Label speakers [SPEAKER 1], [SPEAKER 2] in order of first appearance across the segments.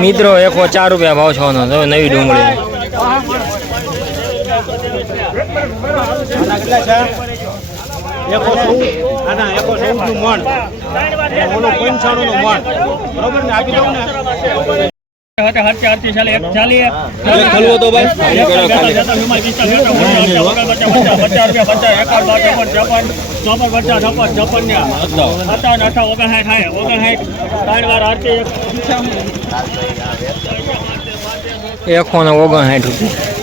[SPEAKER 1] મિત્રો એકસો ચાર રૂપિયા ભાવ છો નવી ડુંગળી.
[SPEAKER 2] એકો એકો પંચાણું નું?
[SPEAKER 1] એકસો ને ઓગણસાઠ રૂપિયા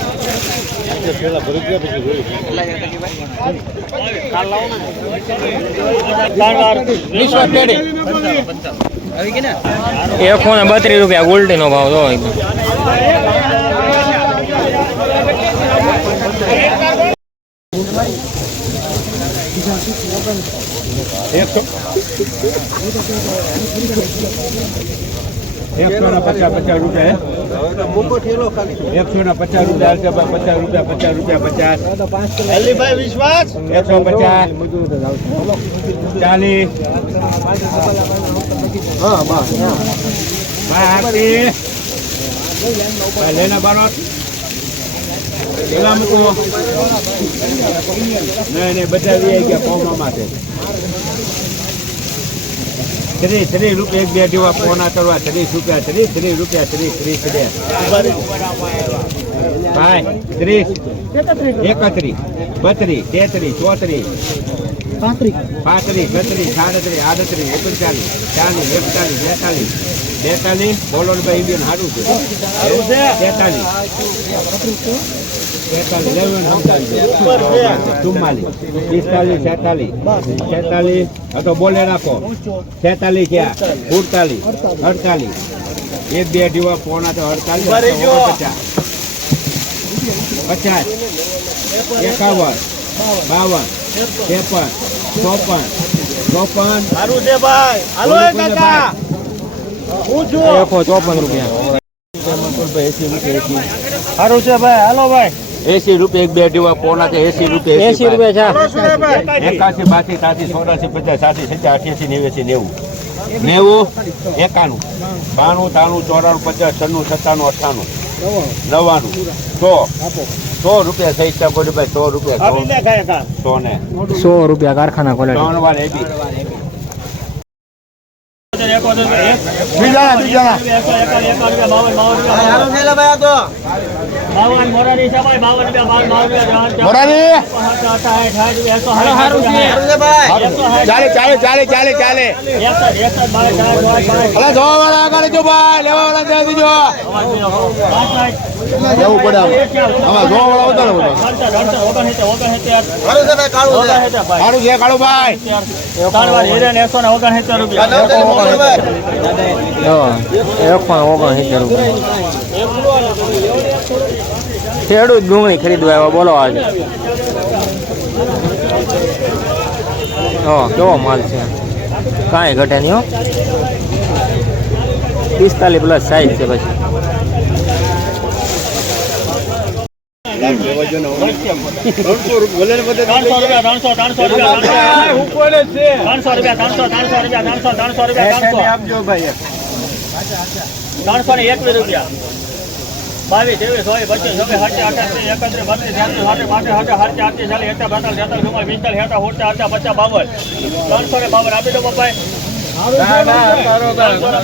[SPEAKER 1] એકસો ને? બત્રીસ રૂપિયા ગોલ્ડી નો ભાવ તો એકદમ
[SPEAKER 2] એકસો ના પચાસ પચાસ રૂપિયા એકસો ના પચાસ રૂપિયા. પચાસ રૂપિયા પચાસ રૂપિયા પચાસ વિશ્વાસ એકસો પચાસ. ચાલીસ. ભાઈ લેના બારો પેલા મૂકો નહીં નહીં બધા વી ગયા કોમામાં છે ત્રીસ ત્રીસ રૂપિયા એક બે જેવા પોના કરવા ત્રીસ રૂપિયા ત્રીસ ત્રીસ રૂપિયા ત્રીસ ત્રીસ ભાઈ ત્રીસ, એકત્રીસ, બત્રીસ, તેત્રીસ, ચોત્રીસ પાંત્રીસ. બત્રીસ સાડત્રીસ આડત્રીસ ઓગણચાલીસ ચાલીસ એકતાલીસ બેતાલીસ બેતાલીસ બોલો ને ભાઈ ઇન્ડિયન સારું છે. તેતાલીસ તેતાલીસ લેવન ચુમ્માલીસ પિસ્તાલીસ છેતાલીસ છેતાલીસ તો બોલે રાખો. છેતાલીસ ક્યાં? સુડતાલીસ અડતાલીસ. એક બે જેવા પોણા તો અડતાલીસ પચાસ પચાસ એકાવન બાવન ત્રેપન ચોપન ચોપન.
[SPEAKER 1] એકસો ચોપન રૂપિયા.
[SPEAKER 2] સારું છે ભાઈ. હાલો ભાઈ. એસી રૂપિયા એક બે ડીવા પોણા છે એસી રૂપિયા
[SPEAKER 1] એસી રૂપિયા છે.
[SPEAKER 2] એકાસી બાસી ત્યાંસી ચોરાસી પચાસ સાસી સત્યા અઠ્યાસી નેવ્યાસી નેવું. નેવું એકાણું. બાણું ત્રાણું ચોરાણું પચાસ છન્નું સત્તાણું અઠ્ઠાણું. નવ્વાણું. સો. સો રૂપિયા સહિત ભાઈ સો રૂપિયા સો. ને
[SPEAKER 1] સો રૂપિયા કારખાના ખોલે
[SPEAKER 2] ત્રણ વાર એબી ચાલે ચાલે ચાલે ચાલે ચાલે. અલા જોવા વાળા આગળ જો ભાઈ લેવા વાળા જાય દીજો જવું પડે આમ. જોવા વાળા વધારે બધા. કાળું છે કાળું ભાઈ
[SPEAKER 1] જો એકસો ને ઓગણસિત્તેર રૂપિયા ખેડૂત ડુંગળી ખરીદવા આવ્યા બોલો આજે હા કેવો માલ છે કાંઈ ઘટે નહીં હો પિસ્તાલીસ પ્લસ સાઈઝ છે પછી
[SPEAKER 3] ત્રણસો ને એકવીસ રૂપિયા. બાવીસ ત્રેવીસ હોય પચીસ છવ્વીસ સાચી અઠાસી એકત્રીસ બત્રીસ છત્રીસ સાઠ પાંત્રીસ હાથે સાઠ આઠી ચાલી એકતા બેતાલીસ તેતાલીસ ચુમ્માલીસ પિસ્તાલીસ હેઠા હોટા આઠા પચાસ બાવન. ત્રણસો ને બાવન. આપી દો ત્રણસો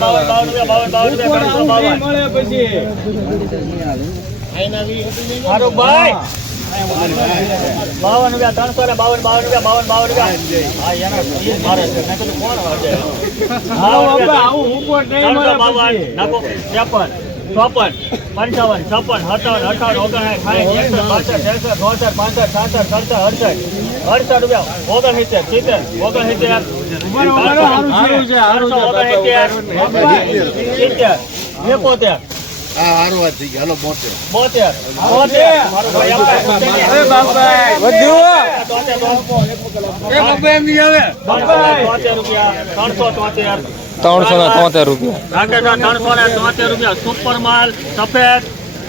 [SPEAKER 3] બાવન બાવન રૂપિયા બાવન બાવન ત્રણસો બાવન રૂપિયા ત્રણસો ને બાવન બાવન રૂપિયા બાવન બાવન રૂપિયા. હા એના મારે છે. મેં કોણ વાંચે? આવું ઉપર બાવન નાખો ત્રેપન ચોપન પંચાવન છપ્પન સત્તાવન અઠાવન ઓગણસાઠ સાઠ એકસઠ બાસઠ ત્રેસઠ ચોસઠ પાંસઠ સાસઠ સડસઠ અડસઠ અડસઠ રૂપિયા ઓગણસિત્તેર સિત્તેર ઓગણસિત્તેર સિત્તેર એકોતેર બોતેર. બોતેર. મારું ભાઈ તોતેર રૂપિયા ત્રણસો
[SPEAKER 1] ને તોતેર રૂપિયા.
[SPEAKER 3] ત્રણસો ને તોતેર રૂપિયા. સુપર માલ સફેદ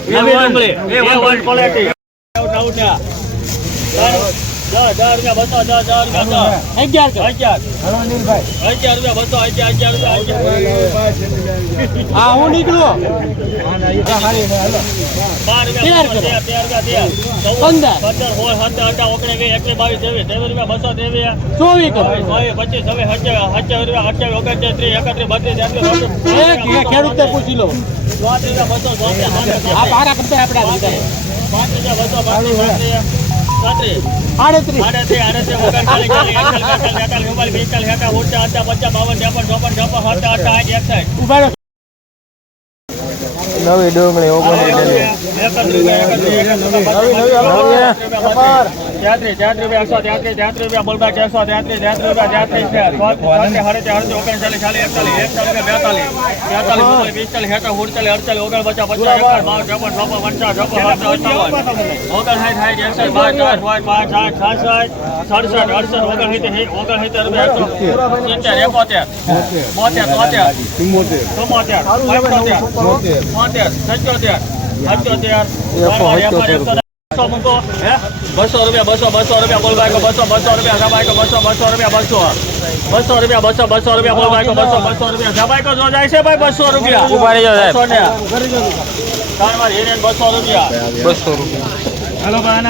[SPEAKER 3] નવી ડુંગળી. એ વન. ક્વોલિટી દસ રૂપિયા બસો દસ દસ રૂપિયા દસ
[SPEAKER 4] અગિયાર
[SPEAKER 3] અગિયાર. અગિયાર રૂપિયા બસો અગિયાર અગિયાર રૂપિયા
[SPEAKER 4] હા હું નીકળું. પંદર.
[SPEAKER 3] પંદર સોળ સત્તર અઢાર ઓગણીસ વીસ એકવીસ બાવીસ ત્રેવીસ ત્રેવીસ રૂપિયા બસો ત્રેવીસ.
[SPEAKER 4] ચોવીસ
[SPEAKER 3] ચોવીસ પચીસ છવ્વીસ સત્યાવીસ સત્યાવીસ રૂપિયા અઠ્યાવીસ ઓગણત્રીસ ત્રીસ એકત્રીસ બત્રીસ
[SPEAKER 4] એક પૂછી લો.
[SPEAKER 3] ચોત્રીસ રૂપિયા બસો પાંચ રૂપિયા બસો પાંત્રીસ પાંત્રીસ.
[SPEAKER 4] આડત્રીસ
[SPEAKER 3] આડત્રીસ આડત્રીસ ઓગણચાલીસ ચાલીસ એકતાલીસ બેતાલીસ તેતાલીસ ચુમ્માલીસ પિસ્તાલીસ એકાવન ઓગણચાલીસ અઠ્ઠા પચાસ બાવન ત્રેપન ચોપન છપ્પન સત્તર અઠ્ઠા આઠ એકસઠ.
[SPEAKER 1] નવી ડુંગળી
[SPEAKER 3] ઓગણચાલીસ એકોતેર. ચુમ્મોતેર. સત્યોતેર બસો રૂપિયા બસો બસો રૂપિયા બોલ બાઈકો બસો બસો રૂપિયા સબાઈકો બસો બસો રૂપિયા બસો. બસો રૂપિયા બસો બસો રૂપિયા બોલ બસો બસો રૂપિયા સબાઈકો જો જાય છે ભાઈ બસો રૂપિયા. બસો ને. ત્રણ વાર હિરેન બસો રૂપિયા.
[SPEAKER 1] બસો રૂપિયા.
[SPEAKER 3] હેલો ભાઈ